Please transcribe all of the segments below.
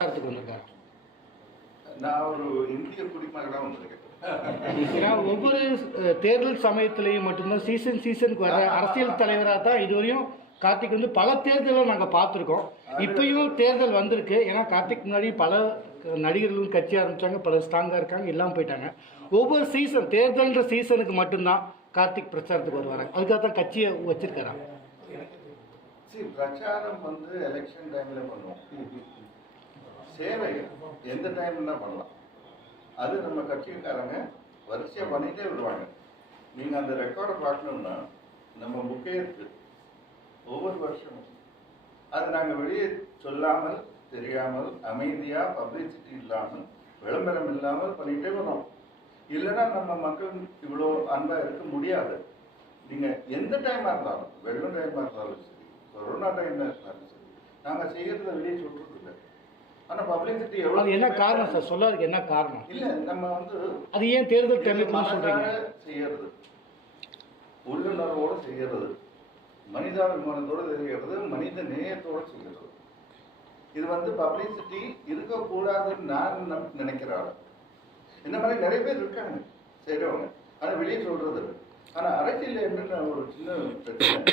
பிரச்சாரத்துக்கு வந்திருக்காரு நான் ஒரு இந்திய குடிமகனாக வந்திருக்கேன். ஏன்னா ஒவ்வொரு தேர்தல் சமயத்திலையும் மட்டும்தான் சீசன் சீசனுக்கு வர அரசியல் தலைவராக தான் இதுவரையும் கார்த்திக் வந்து பல தேர்தலை நாங்கள் பார்த்துருக்கோம். இப்பயும் தேர்தல் வந்திருக்கு. ஏன்னா கார்த்திக் முன்னாடி பல நடிகர்களும் கட்சி ஆரம்பிச்சாங்க. பல ஸ்ட்ராங்காக இருக்காங்க. எல்லாம் போயிட்டாங்க. ஒவ்வொரு சீசன் தேர்தல்ன்ற சீசனுக்கு மட்டும்தான் கார்த்திக் பிரச்சாரத்துக்கு வருவாங்க அதுக்காக தான் கட்சியை வச்சிருக்காராங்க சரி பிரச்சாரம் வந்து எலெக்ஷன் டைம்ல பண்ணுவோம். சேவை எந்த டைம்ல பண்ணலாம். அது நம்ம கட்சிக்காரங்க வரிசையாக பண்ணிட்டே வருவாங்க. நீங்க அந்த ரெக்கார்டை பார்க்கணும்னா நம்ம புக்கே இருக்கு. ஒவ்வொரு வருஷமும். அது நாங்க வெளியே சொல்லாமல் தெரியாமல் அமைதியா பப்ளிசிட்டி இல்லாமல் விளம்பரம் இல்லாமல் பண்ணிட்டே வரோம். இல்லைன்னா நம்ம மக்கள் இவ்வளோ அன்பா இருக்க முடியாது. நீங்க எந்த டைமா இருந்தாலும் வெள்ளம் டைமா இருந்தாலும் சரி கொரோனா டைமாக இருந்தாலும் சரி நாங்க செய்யறத வெளியே சொல்றது இல்லை ஆனா பப்ளிசிட்டி எவ்வளவு அது என்ன காரணம் சார்? சொல்லாதுக்கு என்ன காரணம்? இல்ல நம்ம வந்து அது ஏன் தேர்தல் டைமுக்கு மனதார செய்யறது. உள்ளுணர்வோட செய்யறது. மனிதாபிமானத்தோட செய்யறது மனித நேயத்தோட செய்யறது. இது வந்து பப்ளிசிட்டி இருக்கக்கூடாதுன்னு நான் நம்- நினைக்கிற ஆளு. இந்த மாதிரி நிறைய பேர் இருக்காங்க. செய்றவங்க ஆனா வெளியே சொல்றது இல்லை. ஆனா அரசியல் என்னன்னு ஒரு சின்ன பிரச்சனை?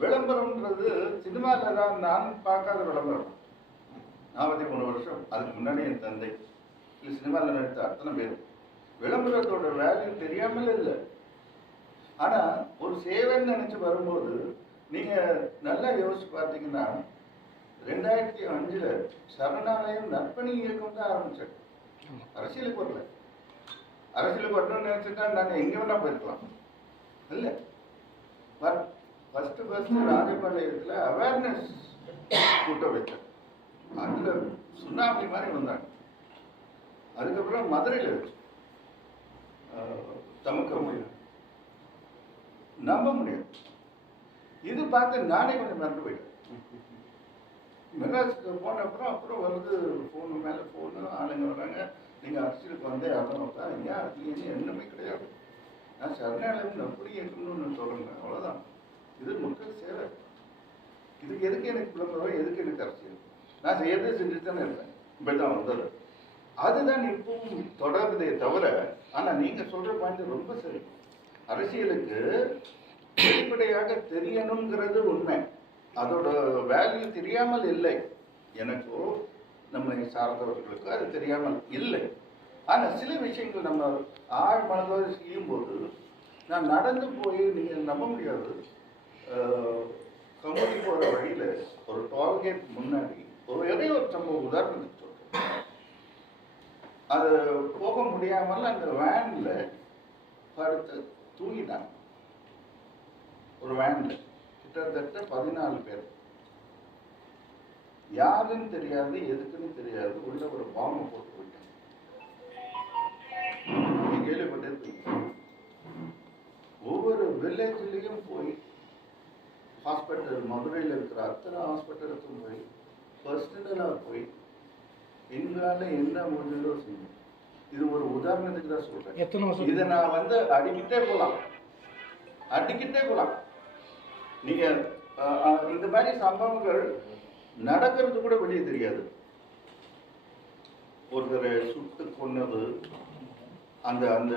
விளம்பரம்ன்றது சினிமால தான் நான் பார்க்காத விளம்பரம். நாற்பத்தி மூணு வருஷம். அதுக்கு முன்னாடி என் தந்தை. இது சினிமாவில் நடித்த அத்தனை பேர் விளம்பரத்தோட வேல்யூ தெரியாமல் இல்லை. ஆனால் ஒரு சேவைன்னு நினச்சி வரும்போது நீங்கள் நல்லா யோசிச்சு பார்த்தீங்கன்னா ரெண்டாயிரத்தி அஞ்சுல சரணாலயம் நற்பணி இயக்கம் தான் ஆரம்பிச்சேன் அரசியலுக்கு வரல. அரசியலுக்கு வரணும்னு நினச்சிட்டா நாங்கள் எங்கே வேணால் போயிருக்கலாம். இல்லை. பட் ஃபஸ்ட்டு ஃபஸ்ட்டு ராஜபாளையத்தில் அவேர்னஸ் கூட்டம் வச்சேன் அதில் சுனாமி மாதிரி வந்தாங்க. அதுக்கப்புறம் மதுரையில் வச்சு. தமக்க நம்ப முடியாது. இது பார்த்து நானே கொஞ்சம் மறந்து போயிட்டேன். மெட்ராஸுக்கு போன அப்புறம் அப்புறம் வருது ஃபோனு மேலே ஃபோனு ஆளுங்க வராங்க. நீங்கள் அரசியலுக்கு வந்தே ஆகணும். தான் ஏன் அரசியல் என்னமே கிடையாது. நான் சரணாலயம் அப்படி இருக்கணும்னு சொல்கிறேன் அவ்வளோதான் இது மக்கள் சேவை. இதுக்கு எதுக்கு எனக்கு விளம்பரம் எதுக்கு எனக்கு அரசியல்? நான் செய்யறதே செஞ்சுட்டு தானே இருப்பேன் இப்படி தான் வந்தது அதுதான் இப்பவும் தொடருதே தவிர ஆனா நீங்க சொல்ற பாயிண்ட் ரொம்ப சரி. அரசியலுக்கு வெளிப்படையாக தெரியணுங்கிறது உண்மை. அதோட வேல்யூ தெரியாமல் இல்லை. எனக்கோ நம்மை சார்ந்தவர்களுக்கோ அது தெரியாமல் இல்லை. ஆனா சில விஷயங்கள் நம்ம ஆழ் மனதோடு செய்யும்போது நான் நடந்து போய் நீங்க நம்ப முடியாது. கம்பெனி கமுதி போற வழியில ஒரு டோல்கேட் முன்னாடி ஒரு ஒரே ஒரு சம்பவம் உதாரணத்துக்கு சொல்றேன். அது போக முடியாமல் அந்த வேன்ல படுத்து தூங்கிட்டாங்க ஒரு வேன்ல கிட்டத்தட்ட பதினாலு பேர். யாருன்னு தெரியாது எதுக்குன்னு தெரியாது. உள்ள ஒரு பாம்பு போட்டு போயிட்டாங்க. கேள்விப்பட்டிருக்கீங்க ஒவ்வொரு வில்லேஜ்லயும் போய் ஹாஸ்பிட்டல் மதுரையில் இருக்கிற அத்தனை ஹாஸ்பிட்டலுக்கும் போய் பர்சனலாக போய் எங்களால என்ன முடிஞ்சதோ செய்யும் இது ஒரு உதாரணத்துக்கு தான் சொல்றேன். எத்தனை வருஷம் இதை நான் வந்து அடிக்கிட்டே போலாம். அடிக்கிட்டே போலாம். நீங்க அஹ், அஹ், இந்த மாதிரி சம்பவங்கள் நடக்கிறது கூட வெளியே தெரியாது. ஒருத்தரை சுட்டு கொன்னது அந்த அந்த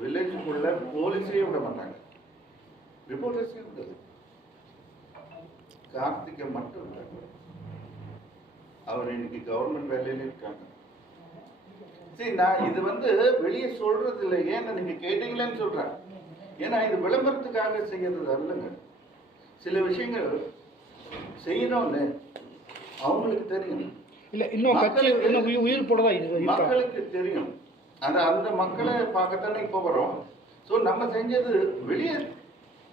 வில்லேஜுக்குள்ள போலீஸே விட மாட்டாங்க. ரிப்போர்ட்டர்ஸே விடுது கார்த்திகை மட்டும் விட்டாங்க அவர் இன்னைக்கு கவர்மெண்ட் வேலையில இருக்காங்க. சரி நான் இது வந்து வெளியே சொல்றது இல்லை. ஏன்னா நீங்க கேட்டீங்களேன்னு சொல்றேன். ஏன்னா இது விளம்பரத்துக்காக செய்யறது அல்லங்க. சில விஷயங்கள் செய்யணும்னு அவங்களுக்கு தெரியும். இல்ல இன்னும் கட்சி உயிர் இருக்காங்க மக்களுக்கு தெரியும். அந்த அந்த மக்களை பார்க்கத்தானே இப்போ வரோம். ஸோ நம்ம செஞ்சது வெளியே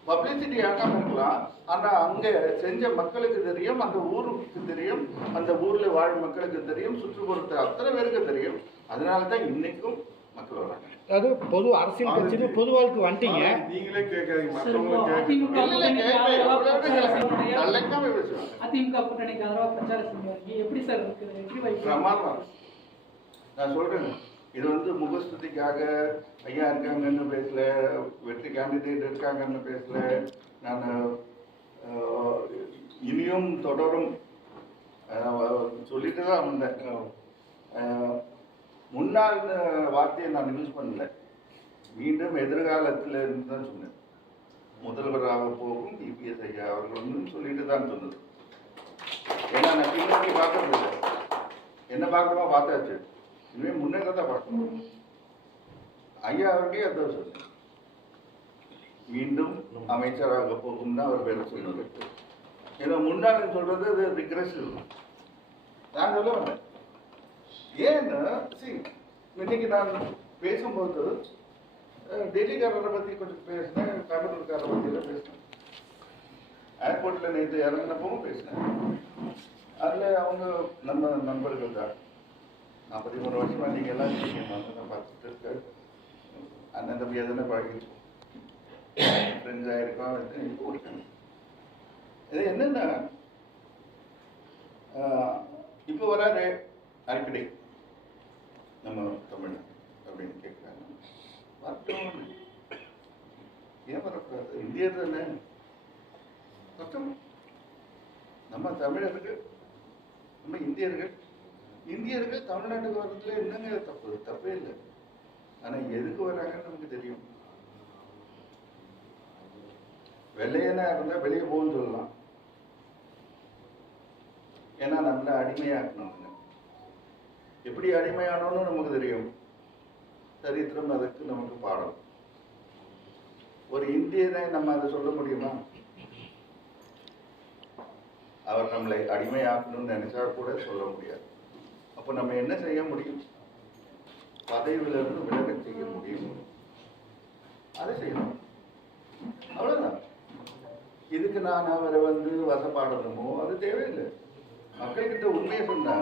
பப்ளிசிட்டி ஆகாம இருக்கலாம். ஆனா அங்க செஞ்ச மக்களுக்கு தெரியும் அந்த ஊருக்கு தெரியும் அந்த ஊர்ல வாழும் மக்களுக்கு தெரியும் சுற்றுப்புறத்து அத்தனை பேருக்கு தெரியும். அதனால தான் இன்னைக்கும் மக்கள் வராங்க. அதாவது பொது அரசியல் கட்சின்னு பொது வாழ்க்கை வந்துட்டீங்க நீங்களே கேட்காதீங்க அதிமுக கூட்டணிக்கு கேட்கல. ஆதரவா எவ்வளவு பிரச்சாரம் செய்யறீங்க. எப்படி சார் இருக்குது? எப்படி நான் சொல்றேன் இது வந்து முகஸ்துதிக்காக ஐயா இருக்காங்கன்னு பேசல வெற்றி கேண்டிடேட் இருக்காங்கன்னு பேசல. நான் இனியும் தொடரும். சொல்லிட்டு தான் வந்தேன். முன்னாள் வார்த்தையை நான் யூஸ் பண்ணல. மீண்டும் எதிர்காலத்தில் இருந்து தான் சொன்னேன். முதல்வராக போகும் இபிஎஸ் ஐயா அவர்கள் சொல்லிட்டு தான் சொன்னது. ஏன்னா நான் பின்னாடி பார்க்கறது என்ன பார்க்கணுமோ பார்த்தாச்சு. இனிமேல் முன்னேற தான் பார்க்கணும். ஐயா அவர்களே அதான் சொன்னேன் மீண்டும் அமைச்சராக போகும்னா அவர் பேர சொன்னது ஏன்னா முன்னாள் சொல்றது அது ரிக்ரெசிவ் நான் சொல்ல வேண்டேன் ஏன்னா சி இன்னைக்கு நான் பேசும்போது டெல்லிக்காரரை பற்றி கொஞ்சம் பேசினேன் தமிழ்காரரை பற்றியெல்லாம் பேசினேன். ஏர்போர்ட்டில் நேற்று இறங்கினப்பவும் பேசினேன். அதில் அவங்க நம்ம நண்பர்கள் தான். நாற்பத்தி மூணு வருஷமாக நீங்கள் எல்லாம் இருக்கீங்க. நான் பார்த்துட்டு இருக்கேன் அண்ணன் தம்பி எதுனா பழகிட்டு ஃப்ரெண்ட்ஸாக இருக்கோம் இது இப்போ இது என்னென்ன இப்போ வராரு அடிக்கடி நம்ம தமிழ் அப்படின்னு கேட்குறாங்க வரட்டும் ஏன் வரக்கூடாது இந்தியர் தானே. வரட்டும் நம்ம தமிழர்கள் நம்ம இந்தியர்கள் இந்தியர்கள் தமிழ்நாட்டுக்கு வர்றதுல என்னங்க தப்பு? தப்பே இல்லை. ஆனா எதுக்கு வராங்கன்னு நமக்கு தெரியும். வெள்ளையனா இருந்தா வெளியே போகும்னு சொல்லலாம். ஏன்னா நம்மள அடிமையாக்கணும் எப்படி அடிமையானோன்னு நமக்கு தெரியும். சரித்திரம் அதுக்கு நமக்கு பாடம். ஒரு இந்தியனை நம்ம அதை சொல்ல முடியுமா? அவர் நம்மளை அடிமையாக்கணும்னு நினைச்சா கூட சொல்ல முடியாது. அப்போ நம்ம என்ன செய்ய முடியும்? பதவியிலிருந்து விலக செய்ய முடியும். அதை செய்யணும். அவ்வளோதான் இதுக்கு நான் அவரை வந்து வசப்பாடணுமோ அது தேவையில்லை. மக்கள்கிட்ட உண்மையை சொன்னா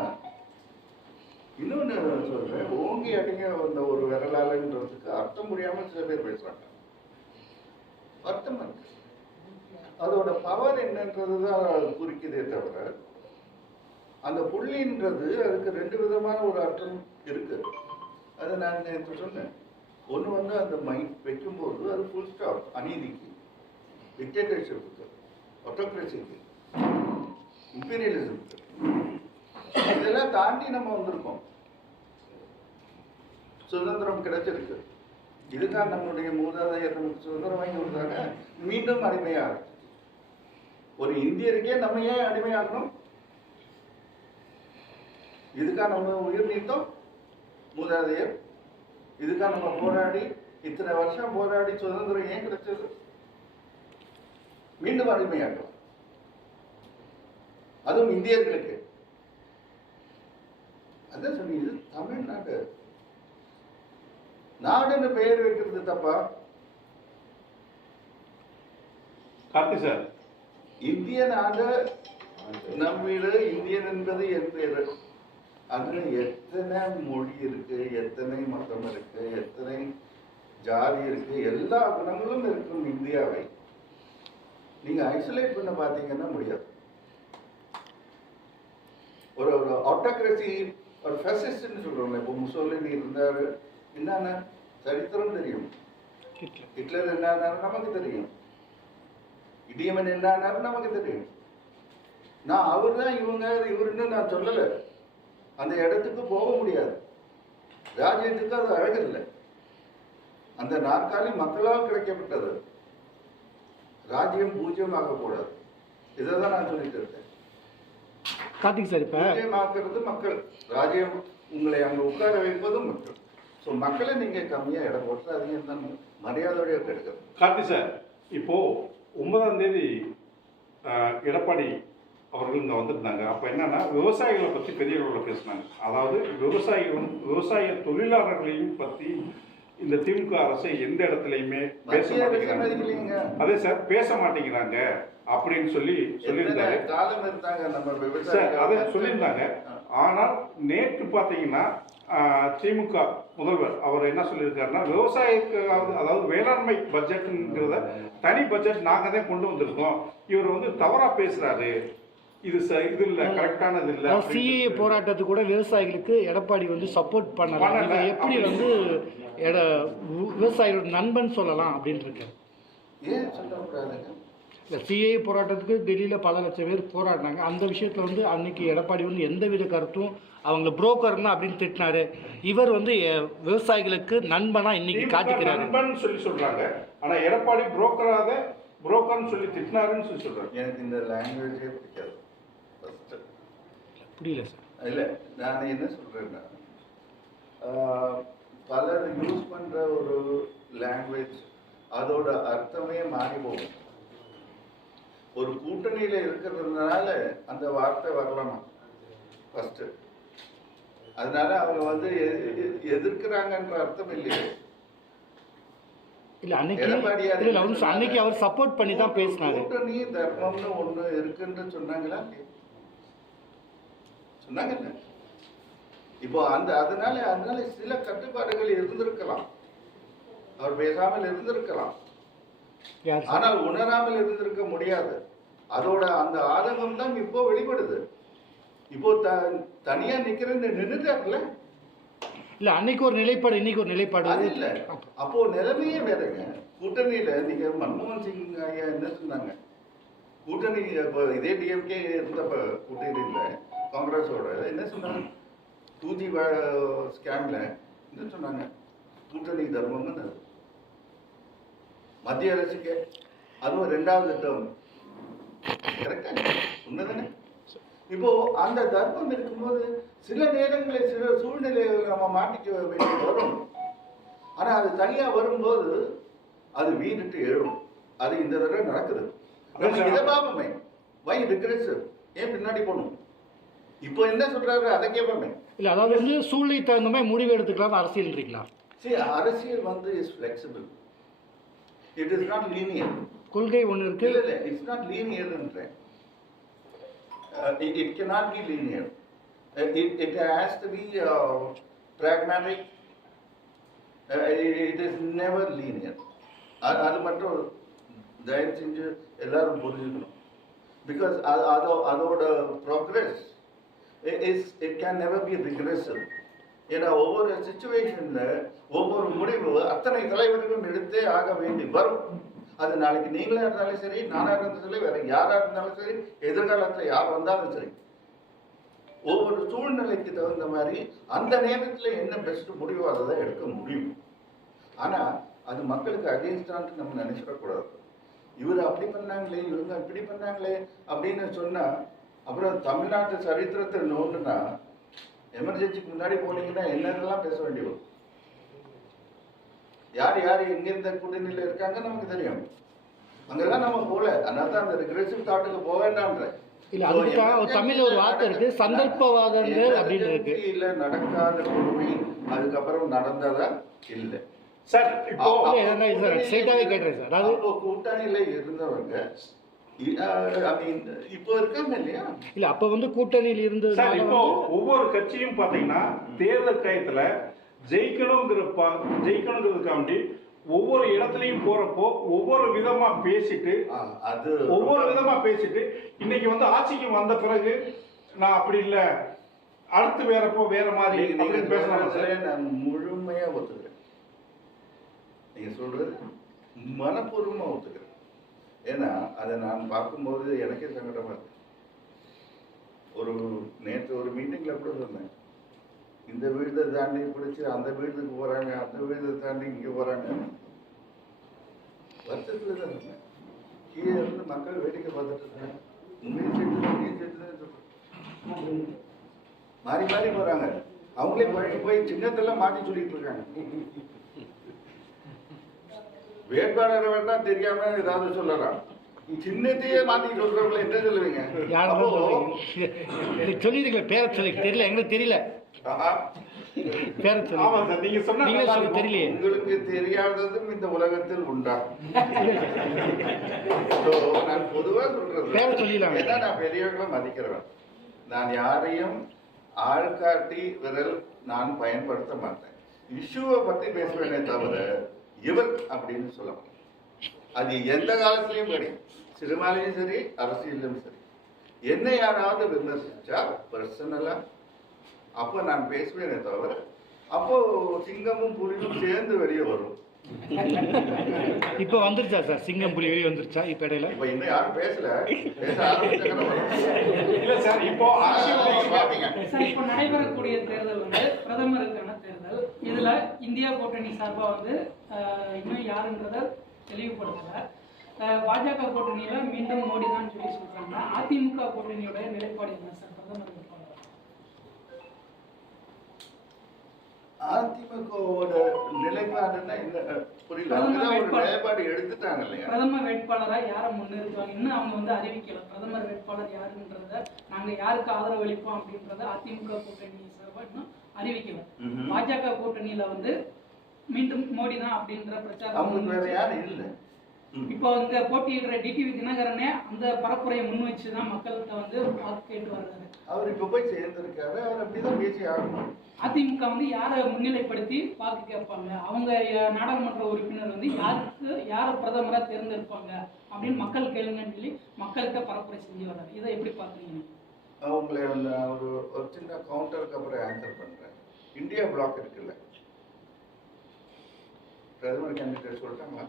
இன்னொன்னு சொல்றேன். ஓங்கி அடிங்க அந்த ஒரு விரலாளன்றதுக்கு அர்த்தம் முடியாமல் சில பேர் பேசுறாங்க. அர்த்தம் இருக்கு. அதோட பவர் என்னன்றது தான் குறிக்குதே தவிர அந்த புள்ளின்றது அதுக்கு ரெண்டு விதமான ஒரு அர்த்தம் இருக்கு. அதை நான் நேற்று சொன்னேன். ஒன்று வந்து அந்த மைண்ட் வைக்கும்போது அது ஃபுல் ஸ்டாப் அநீதிக்கு. டிக்டேட்டர்ஷிப்புக்கு ஒட்டோக்ரஸிக்கு இம்பீரியலிசம்க்கு இதெல்லாம் தாண்டி நம்ம வந்திருக்கோம். சுதந்திரம் கிடைச்சிருக்கு. இதுதான் நம்மளுடைய மூதாதையர் நமக்கு சுதந்திரம் வாங்கி கொடுத்தாங்க. மீண்டும் அடிமையாக ஒரு இந்தியருக்கே நம்ம ஏன் அடிமையாகணும்? இதுக்காக நம்ம உயிர் நீத்தோம். மூதாதையர் இதுக்காக நம்ம போராடி இத்தனை வருஷம் போராடி சுதந்திரம் ஏன் கிடைச்சது? மீண்டும் அடிமையாக்கலாம் அதுவும் இந்தியர்களுக்கு. அதான் சொன்னீங்க இது தமிழ்நாடு. நாடுன்னு பெயர் வைக்கிறது தப்பா? கார்த்தி சார். இந்திய நாடு நம் வீடு இந்தியன் என்பது என் பேரு அதுல எத்தனை மொழி இருக்கு எத்தனை மதம் இருக்கு எத்தனை ஜாதி இருக்கு எல்லா குணங்களும் இருக்கும் இந்தியாவை. நீங்க ஐசோலேட் பண்ண பாத்தீங்கன்னா முடியாது. ஒரு ஒரு ஆட்டோக்ரஸி ஒரு ஃபெசிஸ்ட்னு சொல்றோம்ல இப்போ முசோலினி இருந்தாரு என்னன்னா? சரித்திரம் தெரியும். ஹிட்லர். என்ன நமக்கு தெரியும். இடியமன் என்ன நமக்கு தெரியும். நான் அவர் தான் இவங்க இவருன்னு நான் சொல்லலை. அந்த இடத்துக்கு போக முடியாது. ராஜ்யத்துக்கு அது அழகில்லை. அந்த நாற்காலி மக்களால் கிடைக்கப்பட்டது. ராஜ்யம் பூஜ்யம் ஆகக்கூடாது இதை தான் நான் சொல்லிட்டு இருக்கேன். கார்த்திக் சார் இப்போ பூஜ்யமாக்குறது மக்கள். ராஜ்யம் உங்களை அங்க உட்கார வைப்பதும் மக்கள். ஸோ மக்களை நீங்க கம்மியா இடம் போட்டுறாதீங்கன்னு தான் மரியாதையோட கேட்கிறேன் கார்த்தி சார் இப்போ ஒன்பதாம் தேதி ஆஹ், எடப்பாடி அவர்கள் இங்கே வந்திருந்தாங்க. அப்போ என்னன்னா விவசாயிகளை பற்றி பெரிய அளவில் பேசினாங்க. அதாவது விவசாயிகள் வந்து- விவசாய தொழிலாளர்களையும் பற்றி இந்த திமுக அரசு எந்த இடத்துலையுமே பேச மாட்டேங்கிறாங்க. அதே சார் பேச மாட்டேங்கிறாங்க அப்படின்னு சொல்லி சொல்லியிருந்தாரு. சார் அதை சொல்லியிருந்தாங்க. ஆனால் நேற்று பார்த்தீங்கன்னா திமுக முதல்வர் அவர் என்ன சொல்லியிருக்காருன்னா விவசாயிக்கு அதாவது வேளாண்மை பட்ஜெட்டுங்கிறத தனி பட்ஜெட் நாங்கள் தான் கொண்டு வந்திருக்கோம். இவர் வந்து தவறா பேசுறாரு. இது இது இல்லை கரெக்டானது இல்லை சிஏ போராட்டத்துக்கு கூட விவசாயிகளுக்கு எடப்பாடி வந்து சப்போர்ட் பண்ணலாம் பண்ணல. இதை எப்படி வந்து எட விவசாயிகளோட நண்பன் சொல்லலாம் அப்படின்னு இருக்கு ஏன் சொல்லக்கூடாதுங்க இல்லை சிஏ போராட்டத்துக்கு டெல்லியில் பல லட்சம் பேர் போராடினாங்க. அந்த விஷயத்தில் வந்து அன்னைக்கு எடப்பாடி வந்து எந்தவித கருத்தும் அவங்கள புரோக்கர்னா அப்படின்னு திட்டினாரு. இவர் வந்து விவசாயிகளுக்கு நண்பனா இன்னைக்கு காட்டிக்கிறாரு. நண்பன் சொல்லி சொல்றாங்க. ஆனா எடப்பாடி புரோக்கராத புரோக்கர்னு சொல்லி திட்டினாருன்னு சொல்லி சொல்றாங்க எனக்கு இந்த லாங்குவேஜே பிடிக்காது. புரியல சார் இல்லை நான் என்ன சொல்கிறேன்னா பலர் யூஸ் பண்ணுற ஒரு லாங்குவேஜ் அதோட அர்த்தமே மாறி போகும். ஒரு கூட்டணியில் இருக்கிறதுனால அந்த வார்த்தை வரலாமா? ஃபஸ்ட்டு அதனால அவங்க வந்து எதிர்க்கிறாங்கன்ற அர்த்தம் இல்லையே. இல்லை அன்னைக்கு அன்னைக்கு அவர் சப்போர்ட் பண்ணி தான் பேசினாரு. கூட்டணி தர்மம்னு ஒண்ணு இருக்குன்னு சொன்னாங்களா? சொன்னாங்கல்ல இப்போ அந்த அதனால அதனால சில கட்டுப்பாடுகள் இருந்திருக்கலாம். அவர் பேசாமல் இருந்திருக்கலாம்? ஆனால் உணராமல் இருந்திருக்க முடியாது. அதோட அந்த ஆதங்கம் தான் இப்போ வெளிப்படுது. இப்போ த தனியா நிக்கிறேன்னு நின்றுட்டாருல இல்லை அன்னைக்கு ஒரு நிலைப்பாடு இன்னைக்கு ஒரு நிலைப்பாடு. அது இல்ல. அப்போ நிலைமையே வேறங்க. கூட்டணியில நீங்க மன்மோகன் சிங் ஐயா என்ன சொன்னாங்க? கூட்டணி இதே டிஎம்கே இருந்தப்ப கூட்டணியில காங்கிரஸோட என்ன சொன்னாங்க? ஜி ஸ்கேம்ல என்ன சொன்னாங்க? கூட்டணி தர்மம்னு. மத்திய அரசுக்கு அதுவும் ரெண்டாவது டேர்ம் கரெக்டா உண்மைதானே? இப்போ அந்த தர்மம் இருக்கும்போது சில நேரங்களில் சில சூழ்நிலைகள் நம்ம மாட்டிக்க வேண்டி வரும். ஆனா அது தனியா வரும்போது அது வீட்டுட்டு எழும். அது இந்த தடவை நடக்குது. இதை பார்ப்போமே. வை ரிக்ரெசிவ் ஏன் பின்னாடி போகணும்? இப்போ என்ன சொல்றாரு? அதை கேட்போமே இல்லை அதாவது வந்து சூழ்நிலை தகுந்த மாதிரி முடிவு எடுத்துக்கலாம் அரசியல்ன்றீங்களா? சரி அரசியல் வந்து is flexible it is not linear கொள்கை ஒன்று இருக்கு. இல்ல இல்ல it's not லீனியர்ன்றேன் it Uh, it it has to be uh, pragmatic. Uh, it it is never linear. அது அது மட்டும் தயவு செஞ்சு எல்லாரும் புரிஞ்சுக்கணும். பிகாஸ் அது அதோ அதோட progress is it can never be regressive ஏன்னா ஒவ்வொரு சுச்சுவேஷன்ல ஒவ்வொரு முடிவு அத்தனை தலைவர்களும் எடுத்தே ஆக வேண்டி வரும். அது நாளைக்கு நீங்களா இருந்தாலும் சரி நானா இருந்தாலும் சரி வேற யாரா இருந்தாலும் சரி எதிர்காலத்துல யார் வந்தாலும் சரி. ஒவ்வொரு சூழ்நிலைக்கு தகுந்த மாதிரி அந்த நேரத்தில் என்ன பெஸ்ட் முடிவோ அதை தான் எடுக்க முடியும். ஆனால் அது மக்களுக்கு அகேன்ஸ்டான்ட்டு நம்ம நினைச்சிடக்கூடாது. இவர் அப்படி பண்ணாங்களே இவங்க இப்படி பண்ணாங்களே அப்படின்னு சொன்னால் அப்புறம் தமிழ்நாட்டு சரித்திரத்தை நோண்டுனா எமர்ஜென்சிக்கு முன்னாடி போனீங்கன்னா என்னென்னலாம் பேச வேண்டி வரும் யார் யார் எங்க இருந்த கூட்டணியில இருக்காங்க நமக்கு தெரியும். அங்கெல்லாம் நம்ம போல அதனால தான் அந்த ரிக்ரெசிவ் தாட்டுக்கு போக வேண்டாம்ன்ற இல்ல, அதுக்கு தான் ஒரு வார்த்தை இருக்கு, சந்தர்ப்பவாதங்கள் அப்படின்னு இருக்கு. இல்ல நடக்காத கொடுமை அதுக்கப்புறம் நடந்ததா இல்ல. சார் இப்போ கூட்டணியில இருந்தவங்க இப்போ இருக்காங்க இல்லையா? இல்லை அப்போ வந்து கூட்டணியில் சார் இருந்ததுனால இப்போ ஒவ்வொரு கட்சியும் பாத்தீங்கன்னா தேர்தல் டயத்துல ஜெயிக்கணுங்கிற ஜெயிக்கணுங்கிறதுக்காண்டி ஒவ்வொரு இடத்துலயும் போறப்போ ஒவ்வொரு விதமா பேசிட்டு ஆ, அது ஒவ்வொரு விதமா பேசிட்டு இன்னைக்கு வந்து ஆட்சிக்கு வந்த பிறகு நான் அப்படி இல்ல அடுத்து வேறப்போ வேற மாதிரி நீங்க- பேசலாம் சார்? நான் முழுமையா ஒத்துக்கிறேன். நீங்க சொல்றது மனப்பூர்வமா ஒத்துக்கிறேன். ஏன்னா அதை நான் பார்க்கும்போது எனக்கே சங்கடமா இருக்கு. ஒரு நேற்று ஒரு மீட்டிங்ல கூட சொன்னேன். இந்த வீடு தாண்டி பிடிச்சி அந்த வீட்டுக்கு போறாங்க அந்த வீடு தாண்டி இங்க போறாங்க. வருத்தத்துல தான் சொன்னேன் கீழே இருந்து மக்கள் வேடிக்கை பார்த்துட்டு இருக்காங்க. மாறி மாறி போறாங்க. அவங்களே போய் போய் சின்னத்தெல்லாம் மாத்தி சொல்லிட்டு இருக்காங்க. வேட்பாளரை வேணா தெரியாம ஏதாவது சொல்லலாம். சின்னத்தையே மாத்தி சொல்றவங்களை என்ன சொல்லுவீங்க? சொல்லிருக்கல பேரை சொல்லி தெரியல எங்களுக்கு தெரியல. உங்களுக்கு தெரியாததும் இந்த உலகத்தில் உண்டா? நான் பொதுவா சொல்லிடலாமே. ஏன்னா நான் பெரியவர்களை மதிக்கிறவன். நான் யாரையும் ஆள்காட்டி விரல் நான் பயன்படுத்த மாட்டேன். இஷ்யூவை பத்தி பேசுவேனே தவிர இவர் அப்படின்னு சொல்ல மாட்டேன் அது எந்த காலத்திலயும் சரி சினிமாலையும் சரி அரசியலும் சரி. என்ன யாராவது விமர்சிச்சா பர்சனலா அப்போ நான் பேசுவேனே தவிர அப்போ சிங்கமும் புலியும் சேர்ந்து வெளியே வரும். இப்போ வந்துருச்சா சார்? சிங்கம் புலி வெளியே வந்துருச்சா? இப்போ இடையில? இப்ப இன்னும் யாரும் பேசல. இல்ல சார் இப்போ பாப்பீங்க சார் இப்போ நடைபெறக்கூடிய தேர்தல் வந்து பிரதமருக்கான இதுல இந்தியா கூட்டணி சார்பா வந்து இன்னும் யாருன்றத தெளிவுபடுத்தல. பாஜக கூட்டணியில மீண்டும் மோடி தான் சொல்லி சொல்றாங்க. அதிமுக கூட்டணியோட நிலைப்பாடு என்ன சார்? பிரதமர் வேட்பாளர் அதிமுகவோட நிலைப்பாடுன்னா என்ன? புரியல. பிரதமர் அவங்க தான் ஒரு வேட்பாளர். நிலைப்பாடு எடுத்துட்டாங்க இல்லையா? பிரதமர் வேட்பாளரா யாரை முன்னிறுத்துவாங்க? இன்னும் அவங்க வந்து அறிவிக்கல. பிரதமர் வேட்பாளர் யாருன்றத நாங்க யாருக்கு ஆதரவு அளிப்போம் அப்படின்றத அதிமுக கூட்டணி சார்பா இன்னும் அறிவிக்கல. பாஜக கூட்டணியில வந்து மீண்டும் மோடி தான் அப்படின்ற பிரச்சாரம் அவங்களுக்கு வேற யாரும் இல்ல. ம். இப்போ இங்க போட்டியிடுற டிடிவி தினகரனே அந்த பரப்புரையை முன் வச்சு தான் மக்கள்கிட்ட வந்து வாக்கு கேட்டு வர்றாரு. அவர் இப்ப போய் சேர்ந்திருக்காரு. அவர் அப்படிதான் பேசி ஆகணும். அதிமுக வந்து யாரை முன்னிலைப்படுத்தி வாக்கு கேட்பாங்க? அவங்க நாடாளுமன்ற உறுப்பினர் வந்து யாருக்கு யாரை பிரதமரா தேர்ந்தெடுப்பாங்க? அப்படின்னு மக்கள் கேளுங்கன்னு சொல்லி மக்கள்கிட்ட பரப்புரை செஞ்சு வர்றாரு. இதை எப்படி பாக்குறீங்க அவங்களை நான் ஒரு ஒரு சின்ன கவுண்டருக்கு அப்புறம் ஆன்சர் பண்றேன். இந்தியா பிளாக் இருக்குல்ல? பிரதமர் கேண்டிடேட் சொல்லிட்டாங்களா?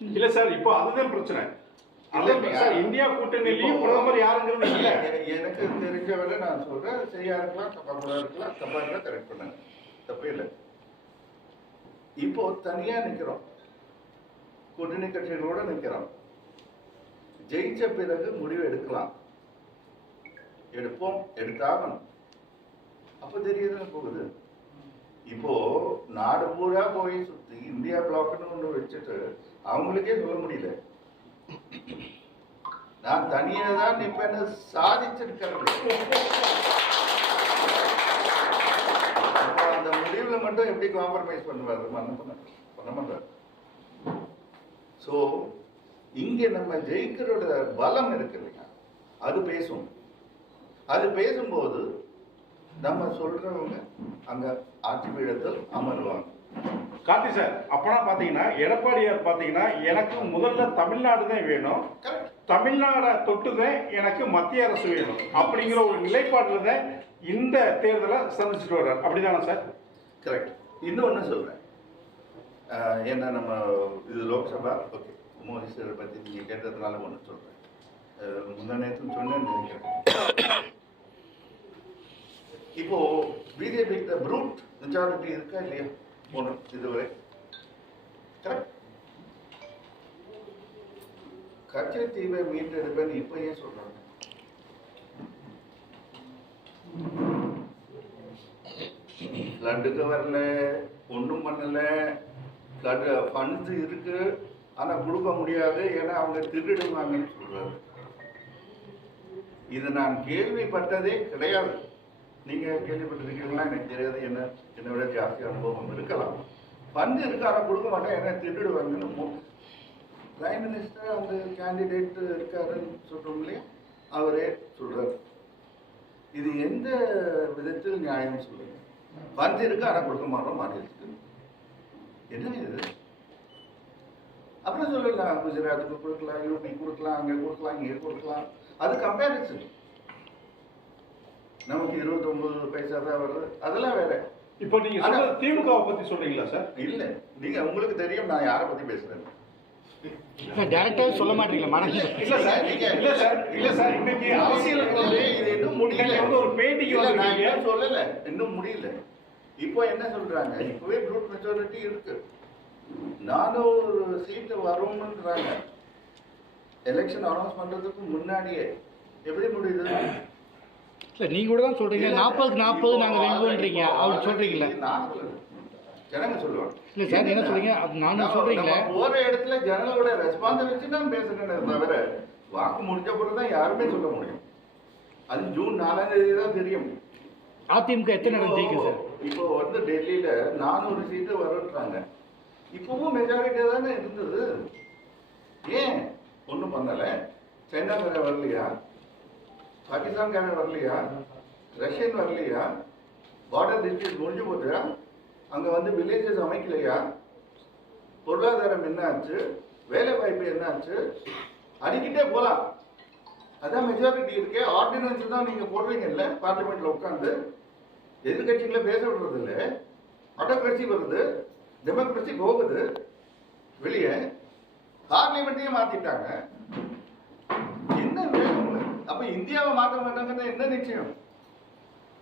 இல்ல சார் இப்போ அதுதான் பிரச்சனை. இந்தியா கூட்டணியிலயும் பிரதமர் யாருங்கிறது இல்ல. எனக்கு தெரிஞ்ச வரை நான் சொல்றேன். சரியா இருக்கலாம் தப்பா கூட இருக்கலாம் தப்பா இருந்தா கரெக்ட் பண்ணுங்க. தப்பே இல்லை. இப்போ தனியா நிக்கிறோம். கூட்டணி கட்சிகளோட நிக்கிறோம். ஜெயிச்ச பிறகு முடிவு எடுக்கலாம். எடுப்போம் எடுத்தாகணும் அப்ப தெரியுதுன்னு போகுது? இப்போ நாடு பூரா போய் சுத்தி இந்தியா பிளாக்னு ஒன்று வச்சுட்டு அவங்களுக்கே சொல்ல முடியல. நான் தனியாக தான் நிப்பேன்னு சாதிச்சிருக்கிறேன். அந்த முடிவுல மட்டும் எப்படி காம்ப்ரமைஸ் பண்ணுவாரு? பண்ண மாட்டார். ஸோ இங்க நம்ம ஜெயிக்கிறோட பலம் இருக்கு இல்லையா? அது பேசும் அது பேசும்போது நம்ம சொல்றவங்க அங்க ஆட்சி பீடத்தில் அமருவாங்க. கார்த்தி சார் அப்பனா பாத்தீங்கன்னா எடப்பாடியார் பாத்தீங்கன்னா எனக்கு முதல்ல தமிழ்நாடு தான் வேணும். கரெக்ட் தமிழ்நாடை தொட்டுதான் எனக்கு மத்திய அரசு வேணும். அப்படிங்கிற ஒரு நிலைப்பாடுல தான் இந்த தேர்தலை சந்திச்சுட்டு வர்றாரு. அப்படிதானே சார்? கரெக்ட் இன்னொன்று சொல்கிறேன் ஏன்னா நம்ம இது லோக்சபா ஓகே மோடி சார் பற்றி நீங்கள் கேட்டதுனால ஒன்று சொல்கிறேன் பிஜேபி கிட்ட ப்ரூட் மெஜாரிட்டி இருக்கா இல்லையா? போன இதுவரை. கரெக்ட் கச்சை தீவை மீட்டெடுப்பேன்னு இப்போ ஏன் சொல்கிறாங்க ஃப்ளட்டுக்கு வரல ஒன்றும் பண்ணல. லட்டு ஃபண்ட்ஸ் இருக்கு ஆனால் கொடுக்க முடியாது ஏன்னா அவங்க திருடுவாங்கன்னு சொல்றாரு. இது நான் கேள்விப்பட்டதே கிடையாது. நீங்கள் கேள்விப்பட்டிருக்கீங்களா? எனக்கு தெரியாது. என்ன என்னை விட ஜாஸ்தி அனுபவம் இருக்கலாம். பங்கு இருக்கு ஆனால் கொடுக்க மாட்டேன் ஏன்னா திருடுவாங்கன்னு பிரைம் மினிஸ்டர் அந்த கேண்டிடேட் இருக்காருன்னு சொல்கிறோம் இல்லையா? அவரே சொல்றாரு. இது எந்த விதத்தில் நியாயம் சொல்லுங்க. பந்து இருக்கு? ஆனால் கொடுக்க மாட்டோம். மாநிலத்துக்கு என்ன இது? அப்புறம் சொல்லலாம். குஜராத்துக்கு கொடுக்கலாம் யூபி கொடுக்கலாம் அங்கே கொடுக்கலாம் இங்கே கொடுக்கலாம். அது கம்பேரிசன் நமக்கு இருபத்தொன்பது பைசா தான் வருது. அதெல்லாம் வேற. இப்போ நீங்க சொல்றது திமுகவை பத்தி சொல்றீங்களா சார்? இல்ல. நீங்க உங்களுக்கு தெரியும் நான் யாரை பத்தி பேசுறேன். டேரக்டாக சொல்ல மாட்டீங்களா மனசு. இல்ல சார் இல்ல சார் இல்ல சார் இன்னைக்கு அரசியல் இது இன்னும் முடியல. ஒரு பேட்டிக்கு இல்ல, நான் வந்திருக்கீங்க. சொல்லல. இன்னும் முடியல. இப்போ என்ன சொல்றாங்க? இப்பவே ப்ரூட் மெஜாரிட்டி இருக்கு. நானூறு சீட்டு வரும்ன்றாங்க. எலெக்ஷன் அனௌன்ஸ் பண்றதுக்கு முன்னாடியே எப்படி முடியுது? இல்லை நீங்கள் கூட தான் சொல்கிறீங்க நாற்பதுக்கு நாற்பது நாங்கள் வெல்வோன்றீங்க அவர் சொல்லல. ஜனங்க சொல்லுவாங்க. இல்லை சார் என்ன சொல்றீங்க? நானும் நம்ம போற இடத்துல ஜனங்களோட ரெஸ்பான்ஸ் வச்சு தான் பேசுறேன் தவிர வாக்கு முடிஞ்ச பிறகு தான் யாருமே சொல்ல முடியும். அது ஜூன் நாலாம் தேதி தான் தெரியும். அதிமுக எத்தனை இடம் ஜெயிக்கும் சார்? இப்போ வந்து டெல்லியில நானூறு சீட்டு வருன்றாங்க இப்பவும் மெஜாரிட்டி தானே இருந்தது. ஏன்? ஒன்றும் பண்ணல. சைனாக்காரன் வரலையா? பாகிஸ்தான்காரன் வரலையா? ரஷ்யன் வரலையா? பார்டர் டிஸ்ட்ரிக்ட் முடிஞ்சு போச்சா அங்கே வந்து வில்லேஜஸ் அமைக்கலையா? பொருளாதாரம் என்னாச்சு வேலை வாய்ப்பு என்னாச்சு அடிக்கிட்டே போகலாம் அதான் மெஜாரிட்டி இருக்கே. ஆர்டினன்ஸ் தான் நீங்கள் போடுறீங்கல்ல? பார்லிமெண்ட்டில் உட்காந்து எதிர்கட்சிகளை பேச விடுறது இல்லை ஆட்டோகிரசி வருது. டெமோக்ரஸி போகுது. வெளியே பார்லிமெண்ட்டையும் மாற்றிட்டாங்க அப்போ இந்தியாவை மாற்ற மாட்டாங்கன்னு என்ன நிச்சயம்?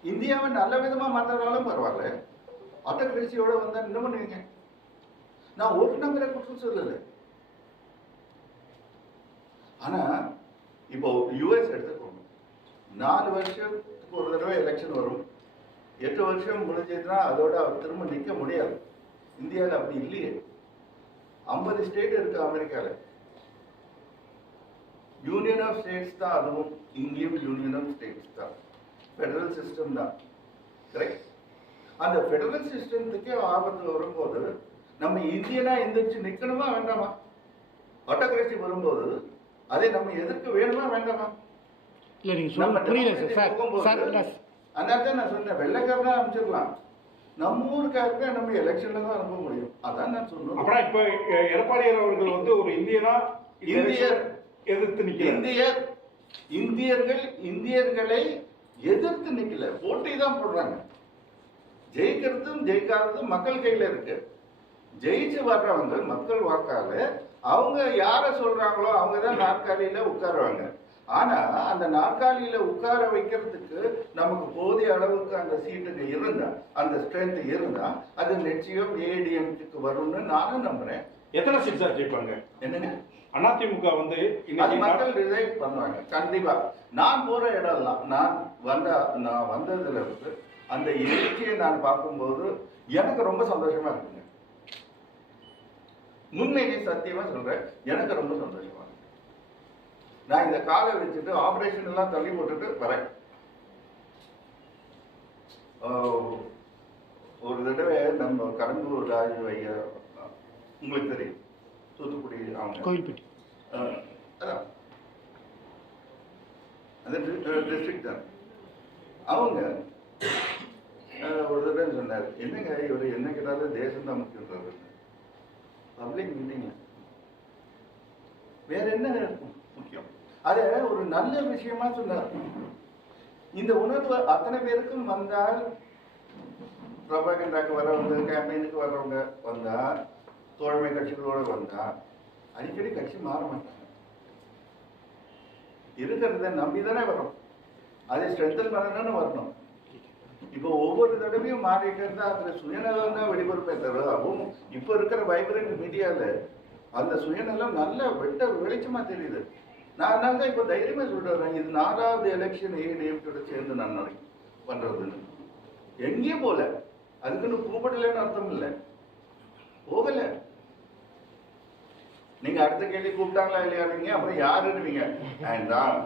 இந்தியாவை நல்ல விதமா மாத்தினாலும் பரவாயில்ல. ஆட்டோகிரசியோட வந்தால் என்ன பண்ணுவீங்க? நான் ஓட்டுநங்கிற குற்றம் சொல்லலை. ஆனால் இப்போ யூஎஸ் எடுத்துக்கோங்க. நாலு வருஷத்துக்கு ஒரு தடவை எலெக்ஷன் வரும். எட்டு வருஷம் முடிஞ்சதுன்னா அதோட அவர் திரும்ப நிற்க முடியாது. இந்தியாவில் அப்படி இல்லையே. ஐம்பது ஸ்டேட் இருக்கு அமெரிக்காவில் யூனியன் ஆஃப் ஸ்டேட்ஸ் தான் அதுவும் இங்கேயும் யூனியன் ஆஃப் ஸ்டேட்ஸ் தான் ஃபெடரல் சிஸ்டம் தான் கரெக்ட் அந்த ஃபெடரல் சிஸ்டத்துக்கே ஆபத்து வரும்போது நம்ம இந்தியனா எந்திரிச்சு நிற்கணுமா வேண்டாமா? ஆட்டோகிரசி வரும்போது அதை நம்ம எதிர்க்க வேணுமா வேண்டாமா? அதனால தான் நான் சொன்னேன் வெள்ளைக்காரனா அமைச்சிடலாம் நம்ம ஊருக்காரங்க நம்ம எலெக்ஷன்ல தான் அனுப்ப முடியும். அதான் நான் சொன்னேன் இப்ப எடப்பாடியார் அவர்கள் வந்து ஒரு இந்தியனா இந்த இந்தியர். எதிர்த்து நிக்கிறார் இந்தியர் இந்தியர்கள் இந்தியர்களை எதிர்த்து நிக்கல. போட்டி தான் போடுறாங்க. ஜெயிக்கிறதும் ஜெயிக்காததும் மக்கள் கையில இருக்கு. ஜெயிச்சு வர்றவங்க மக்கள் வாக்கால அவங்க யார சொல்றாங்களோ அவங்க தான் நாற்காலியில உட்காருவாங்க. ஆனா அந்த நாற்காலியில உட்கார வைக்கிறதுக்கு நமக்கு போதிய அளவுக்கு அந்த சீட்டுங்க இருந்தா அந்த ஸ்ட்ரென்த் இருந்தா அது நிச்சயம் ஏடிஎம்க்கு வரும்னு நானும் நம்புறேன். எத்தனை சீட் சார் ஜெயிப்பாங்க? என்னங்க? அதிமுக வந்து அது இன்னைக்கு மக்கள் டிசைட் பண்ணுவாங்க கண்டிப்பா. நான் போற இடம்லாம் நான் வந்த நான் வந்ததுல இருந்து அந்த எழுச்சியை நான் பார்க்கும்போது எனக்கு ரொம்ப சந்தோஷமா இருக்குங்க. முன்னேறி சத்தியமா சொல்றேன் எனக்கு ரொம்ப சந்தோஷமா இருக்கு. நான் இந்த காலை வச்சுட்டு ஆபரேஷன் எல்லாம் தள்ளி போட்டுட்டு வரேன். ஒரு தடவை நம்ம கடம்பூர் ராஜு ஐயா உங்களுக்கு தெரியும். தூத்துக்குடி அவங்க கோயில்பட்டி. அந்த டிஸ்ட்ரிக்ட் தான். அவங்க ஒரு தடவை சொன்னார் என்னங்க இவர் என்ன கேட்டாலும் தேசம் தான் முக்கியன்றாரு பப்ளிக் மீட்டிங்ல வேற என்ன முக்கியம்? அதை ஒரு நல்ல விஷயமா சொன்னார். இந்த உணர்வு அத்தனை பேருக்கும் வந்தால் பிரபாகண்டாக்கு வரவங்க கேம்பெயினுக்கு வர்றவங்க வந்தா தோழமை கட்சிகளோட வந்தா அடிக்கடி கட்சி மாற மாட்டாங்க. இருக்கிறத நம்பி தானே வரும் அதை ஸ்ட்ரென்தன் பண்ணணும்னு வரணும். இப்போ ஒவ்வொரு தடவையும் மாறிட்டு இருந்தால் அதில் சுயநலம் தான் வெளிப்பொறுப்பே தவிர அதுவும் இப்போ இருக்கிற வைப்ரண்ட் மீடியாவில் அந்த சுயநலம் நல்ல வெட்ட வெளிச்சமாக தெரியுது. நான் அதனால தான் இப்போ தைரியமாக சொல்கிறேன் இது நாலாவது எலெக்ஷன் ஏடிஎம்கோட சேர்ந்து நான் நடை பண்ணுறதுன்னு எங்கேயும் போகல. அதுக்குன்னு கூப்பிடலன்னு அர்த்தம் இல்லை. போகலை. நீங்க அடுத்த கேள்வி கூப்பிட்டாங்களா இல்லையா நீங்க? அப்புறம் யாருன்னுவீங்க? வேண்டாம்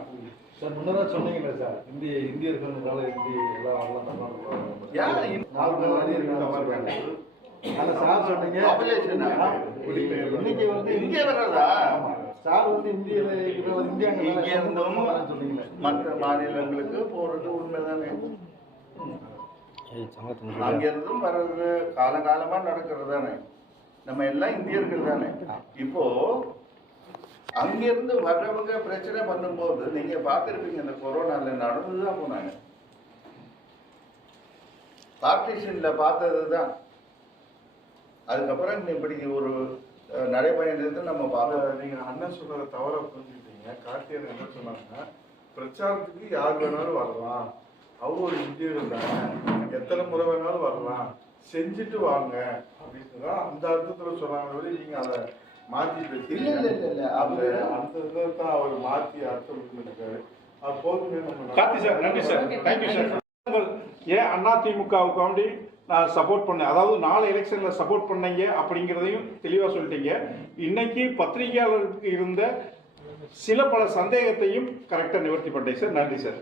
சார் முன்னதாக சொன்னீங்களே சார் இந்திய இந்தியர்கள்னால இந்தி எல்லாம் வரலாம் தமிழ்நாடு யார் நாலு பேர் இந்தியர்கள் தமிழ்நாடு. ஆனா சார் சொன்னீங்க? இன்னைக்கு வந்து இங்கே வர்றதா. சார் வந்து இந்தியில இருக்கிற இந்தியாங்க இங்க இருந்தும் சொன்னீங்களே. மற்ற மாநிலங்களுக்கு போறது உண்மைதானே? அங்க இருந்தும் வர்றது காலகாலமா நடக்கிறது தானே நம்ம எல்லாம் இந்தியர்கள் தானே. இப்போ அங்கிருந்து வர்றவங்க பிரச்சனை பண்ணும்போது நீங்க பார்த்துருப்பீங்க இந்த கொரோனால நடந்துதான் போனாங்க. பார்ட்டிஷன்ல பார்த்தது தான் அதுக்கப்புறம் இப்படி ஒரு அஹ், நடைபயணத்தை நம்ம பார்த்தோம் நீங்க அண்ணன் சொன்னதை தவற புரிஞ்சுட்டீங்க கார்த்தியன் என்ன சொன்னாங்கன்னா பிரச்சாரத்துக்கு யார் வேணாலும் வரலாம். அவங்க ஒரு இந்தியர்கள் தானே. எத்தனை முறை வேணாலும் வரலாம். செஞ்சுட்டு வாங்க அப்படின்னு தான் அந்த அர்த்தத்துல சொன்னாங்க ஒழிய நீங்க அதை மாத்தி இல்ல இல்ல இல்ல இல்ல. அவரு அந்த இதை தான் அவர் மாத்தி அர்த்தம் பண்ணிருக்காரு அது போதுமே நம்ம கார்த்தி சார் நன்றி சார். தேங்க்யூ சார் ஏன் அதிமுகவுக்கு வேண்டி நான் சப்போர்ட் பண்ணேன். அதாவது நாலு எலெக்ஷன்ல சப்போர்ட் பண்ணீங்க அப்படிங்கிறதையும் தெளிவாக சொல்லிட்டீங்க. இன்னைக்கு பத்திரிகையாளருக்கு இருந்த சில பல சந்தேகத்தையும் கரெக்டாக நிவர்த்தி பண்ணிட்டேன். சார் நன்றி சார்.